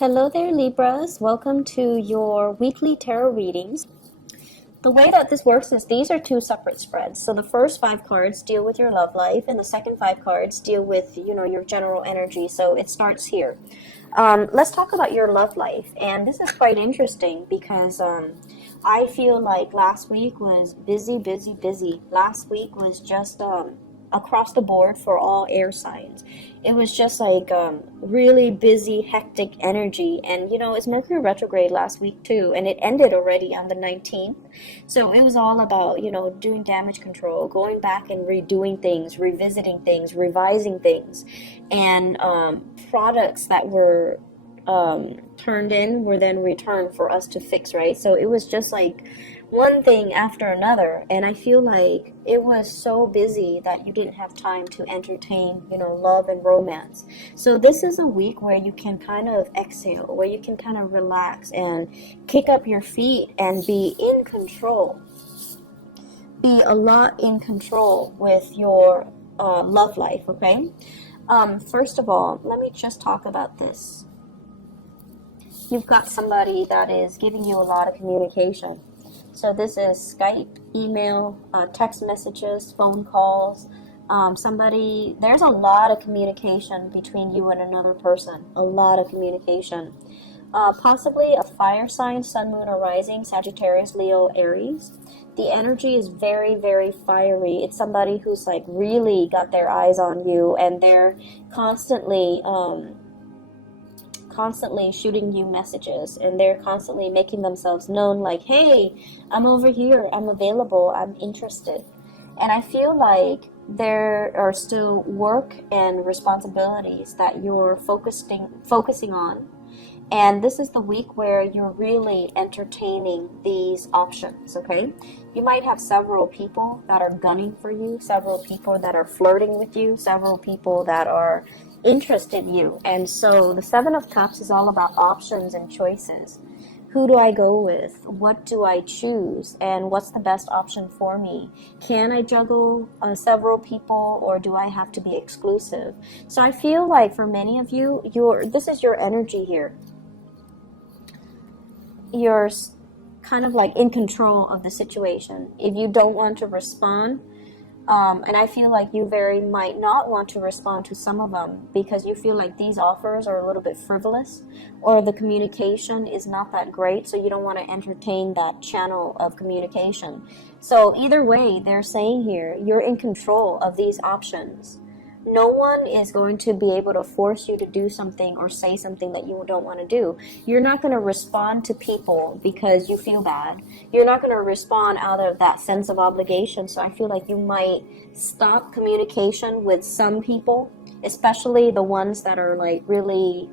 Hello there, Libras. Welcome to your weekly tarot readings. The way that this works is these are two separate spreads. So the first 5 cards deal with your love life, and the second 5 cards deal with, your general energy. So it starts here. Let's talk about your love life. And this is quite interesting because I feel like last week was busy. Last week was just across the board for all air signs. It was just like really busy, hectic energy. And, it's Mercury retrograde last week too. And it ended already on the 19th. So it was all about, doing damage control, going back and redoing things, revisiting things, revising things. And products that were turned in were then returned for us to fix, right? So it was just like one thing after another, and I feel like it was so busy that you didn't have time to entertain, love and romance. So this is a week where you can kind of exhale, where you can kind of relax and kick up your feet and be in control. Be a lot in control with your love life, okay? First of all, let me just talk about this. You've got somebody that is giving you a lot of communication. So this is Skype, email, text messages, phone calls. There's a lot of communication between you and another person. A lot of communication. Possibly a fire sign, sun, moon, or rising, Sagittarius, Leo, Aries. The energy is very, very fiery. It's somebody who's like really got their eyes on you, and they're constantly shooting you messages, and they're constantly making themselves known, like, hey, I'm over here, I'm available, I'm interested. And I feel like there are still work and responsibilities that you're focusing on, and this is the week where you're really entertaining these options, okay? You might have several people that are gunning for you, several people that are flirting with you, several people that are interested in you. And so the 7 of Cups is all about options and choices. Who do I go with? What do I choose? And what's the best option for me? Can I juggle several people, or do I have to be exclusive? So I feel like for many of you, this is your energy here. You're kind of like in control of the situation. If you don't want to respond, and I feel like you very might not want to respond to some of them because you feel like these offers are a little bit frivolous, or the communication is not that great, so you don't want to entertain that channel of communication. So either way, they're saying here, you're in control of these options. No one is going to be able to force you to do something or say something that you don't want to do. You're not going to respond to people because you feel bad. You're not going to respond out of that sense of obligation. So I feel like you might stop communication with some people, especially the ones that are like really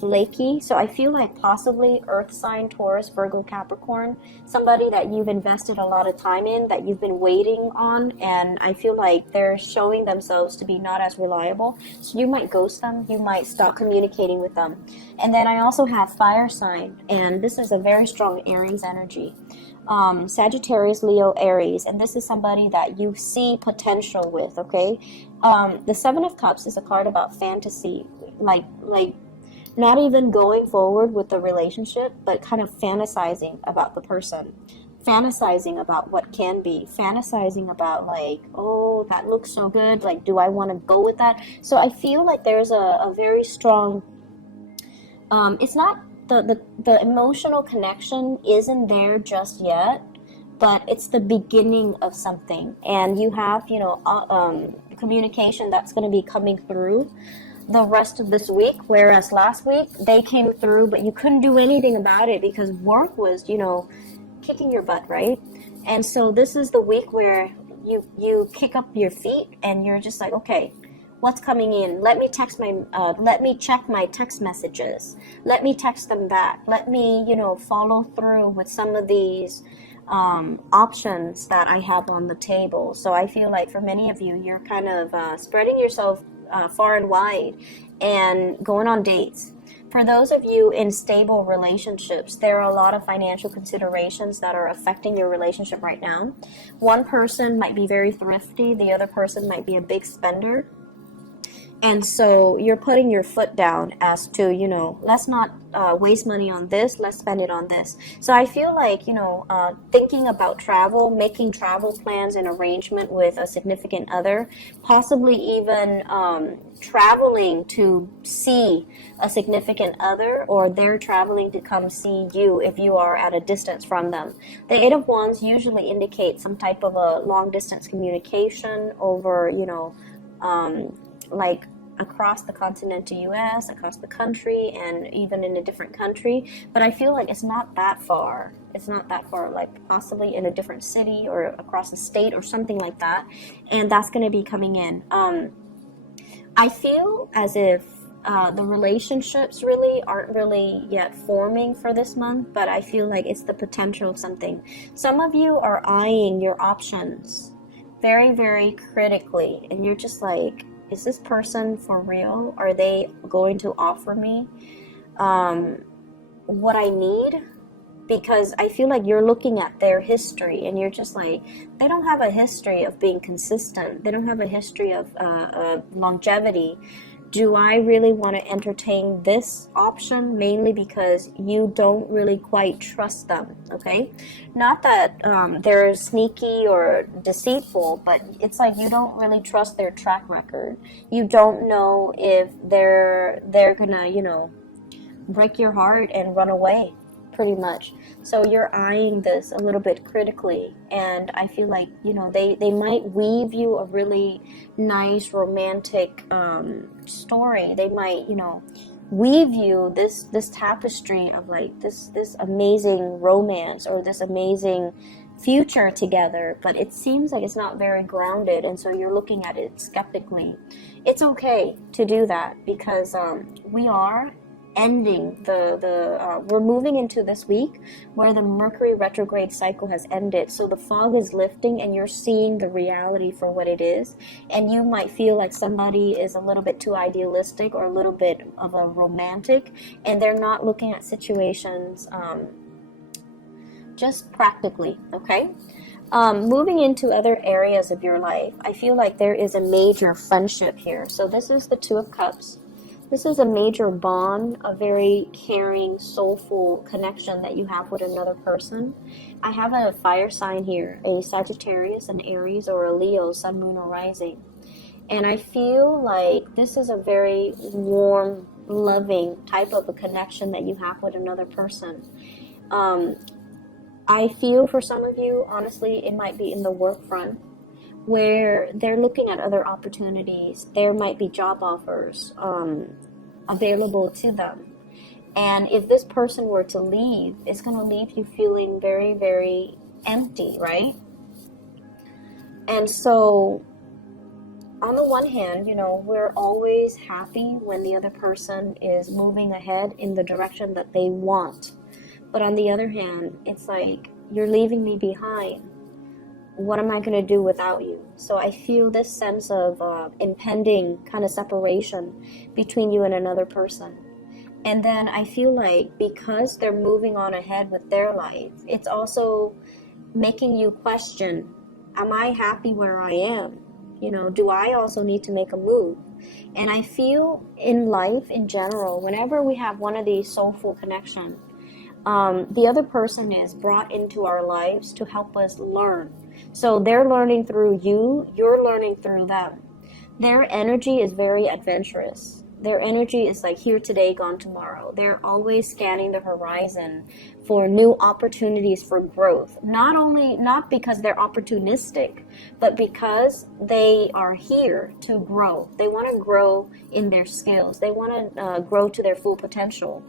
flaky. So I feel like possibly earth sign, Taurus, Virgo, Capricorn, somebody that you've invested a lot of time in, that you've been waiting on, and I feel like they're showing themselves to be not as reliable. So you might ghost them, you might stop communicating with them. And then I also have fire sign, and this is a very strong Aries energy. Sagittarius, Leo, Aries, and this is somebody that you see potential with, okay? The 7 of Cups is a card about fantasy, like not even going forward with the relationship, but kind of fantasizing about the person, fantasizing about what can be, fantasizing about like, oh, that looks so good, like, do I want to go with that? So I feel like there's a very strong, it's not, the emotional connection isn't there just yet, but it's the beginning of something, and you have, communication that's going to be coming through the rest of this week, whereas last week they came through, but you couldn't do anything about it because work was, kicking your butt, right? And so this is the week where you kick up your feet and you're just like, okay, what's coming in? Let me check my text messages. Let me text them back. Let me, follow through with some of these options that I have on the table. So I feel like for many of you, you're kind of spreading yourself far and wide and going on dates. For those of you in stable relationships, there are a lot of financial considerations that are affecting your relationship right now. One person might be very thrifty, the other person might be a big spender. And so you're putting your foot down as to, you know, let's not waste money on this, let's spend it on this. So I feel like, you know, thinking about travel, making travel plans and arrangement with a significant other, possibly even traveling to see a significant other, or they're traveling to come see you if you are at a distance from them. The Eight of Wands usually indicates some type of a long distance communication over, you know, like across the continental US, across the country, and even in a different country. But I feel like it's not that far. It's not that far, like possibly in a different city or across the state or something like that. And that's going to be coming in. I feel as if the relationships really aren't really yet forming for this month, but I feel like it's the potential of something. Some of you are eyeing your options very, very critically, and you're just like, is this person for real? Are they going to offer me what I need? Because I feel like you're looking at their history and you're just like, they don't have a history of being consistent. They don't have a history of longevity. Do I really want to entertain this option? Mainly because you don't really quite trust them, okay? Not that they're sneaky or deceitful, but it's like you don't really trust their track record. You don't know if they're gonna, you know, break your heart and run away, pretty much. So you're eyeing this a little bit critically, and I feel like, you know, they might weave you a really nice romantic story. They might, you know, weave you this tapestry of like this amazing romance or this amazing future together, but it seems like it's not very grounded, and so you're looking at it skeptically. It's okay to do that, because we are ending we're moving into this week where the Mercury retrograde cycle has ended, so the fog is lifting and you're seeing the reality for what it is. And you might feel like somebody is a little bit too idealistic or a little bit of a romantic, and they're not looking at situations just practically, okay? Moving into other areas of your life, I feel like there is a major friendship here. So this is the Two of Cups. This is a major bond, a very caring, soulful connection that you have with another person. I have a fire sign here, a Sagittarius, an Aries, or a Leo, Sun, Moon, or Rising. And I feel like this is a very warm, loving type of a connection that you have with another person. I feel for some of you, honestly, it might be in the work front, where they're looking at other opportunities. There might be job offers available to them. And if this person were to leave, it's going to leave you feeling very, very empty, right? And so, on the one hand, you know, we're always happy when the other person is moving ahead in the direction that they want. But on the other hand, it's like, you're leaving me behind. What am I going to do without you? So I feel this sense of impending kind of separation between you and another person. And then I feel like because they're moving on ahead with their life, it's also making you question, am I happy where I am? You know, do I also need to make a move? And I feel in life in general, whenever we have one of these soulful connections, the other person is brought into our lives to help us learn. So they're learning through you, you're learning through them. Their energy is very adventurous. Their energy is like here today, gone tomorrow. They're always scanning the horizon for new opportunities for growth. Not because they're opportunistic, but because they are here to grow. They want to grow in their skills. They want to grow to their full potential.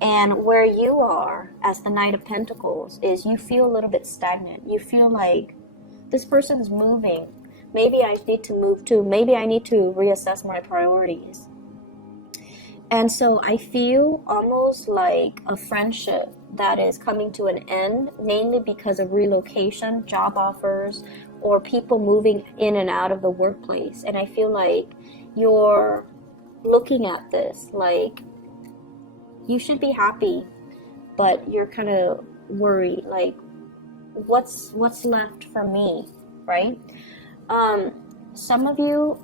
And where you are as the Knight of Pentacles is you feel a little bit stagnant. You feel like this person is moving. Maybe I need to move too. Maybe I need to reassess my priorities. And so I feel almost like a friendship that is coming to an end, mainly because of relocation, job offers, or people moving in and out of the workplace. And I feel like you're looking at this like you should be happy, but you're kind of worried, like what's left for me, right? Some of you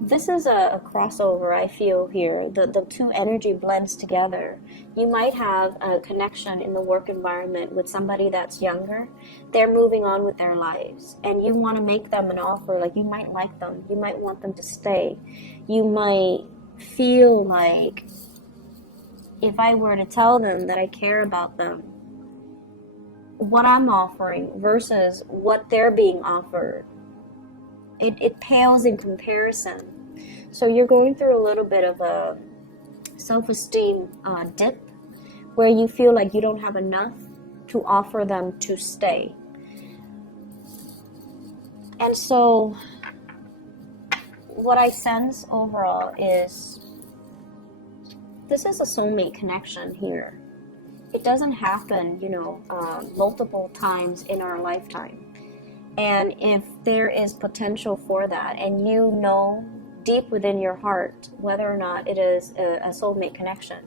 this is a crossover, I feel here. The two energy blends together. You might have a connection in the work environment with somebody that's younger. They're moving on with their lives, and you want to make them an offer. Like, you might like them. You might want them to stay. You might feel like, if I were to tell them that I care about them, what I'm offering versus what they're being offered, it pales in comparison. So you're going through a little bit of a self-esteem dip, where you feel like you don't have enough to offer them to stay. And so what I sense overall is, this is a soulmate connection here. It doesn't happen, multiple times in our lifetime. And if there is potential for that, and you know deep within your heart whether or not it is a soulmate connection,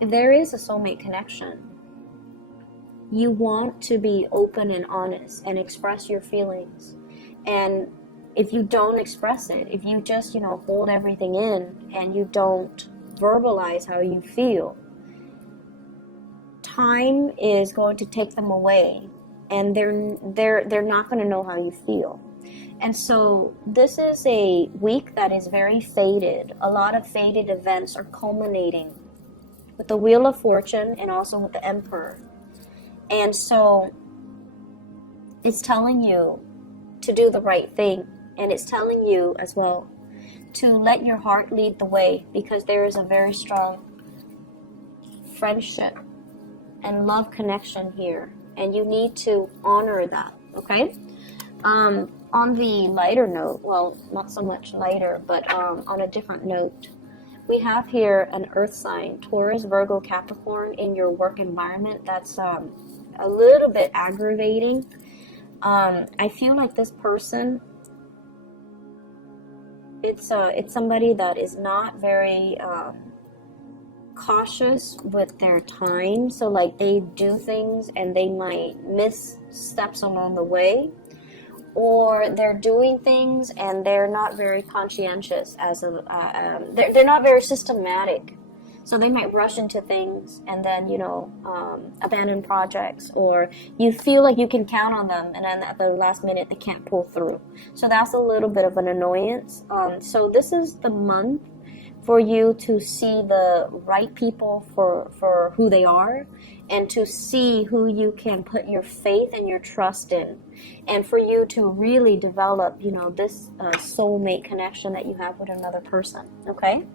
if there is a soulmate connection, you want to be open and honest and express your feelings. And if you don't express it, if you just, hold everything in and you don't verbalize how you feel, time is going to take them away, and they're not going to know how you feel. And so this is a week that is very fated. A lot of fated events are culminating with the Wheel of Fortune and also with the Emperor. And so it's telling you to do the right thing, and it's telling you as well to let your heart lead the way, because there is a very strong friendship and love connection here, and you need to honor that, okay? On the lighter note, well, not so much lighter, but on a different note, we have here an earth sign, Taurus, Virgo, Capricorn, in your work environment. That's a little bit aggravating. I feel like this person, it's somebody that is not very cautious with their time. So like, they do things and they might miss steps along the way, or they're doing things and they're not very conscientious they're not very systematic. So they might rush into things and then, abandon projects, or you feel like you can count on them, and then at the last minute they can't pull through. So that's a little bit of an annoyance. So this is the month for you to see the right people for who they are, and to see who you can put your faith and your trust in, and for you to really develop, this soulmate connection that you have with another person, okay?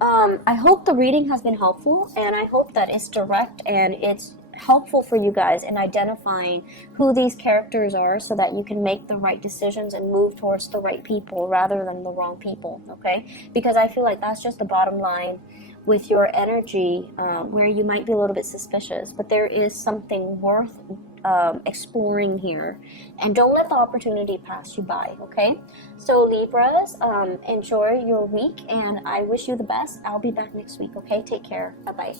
I hope the reading has been helpful, and I hope that it's direct and it's helpful for you guys in identifying who these characters are, so that you can make the right decisions and move towards the right people rather than the wrong people, okay? Because I feel like that's just the bottom line with your energy, where you might be a little bit suspicious, but there is something worth exploring here, and don't let the opportunity pass you by, okay? So Libras, enjoy your week, and I wish you the best. I'll be back next week, okay? Take care. Bye-bye.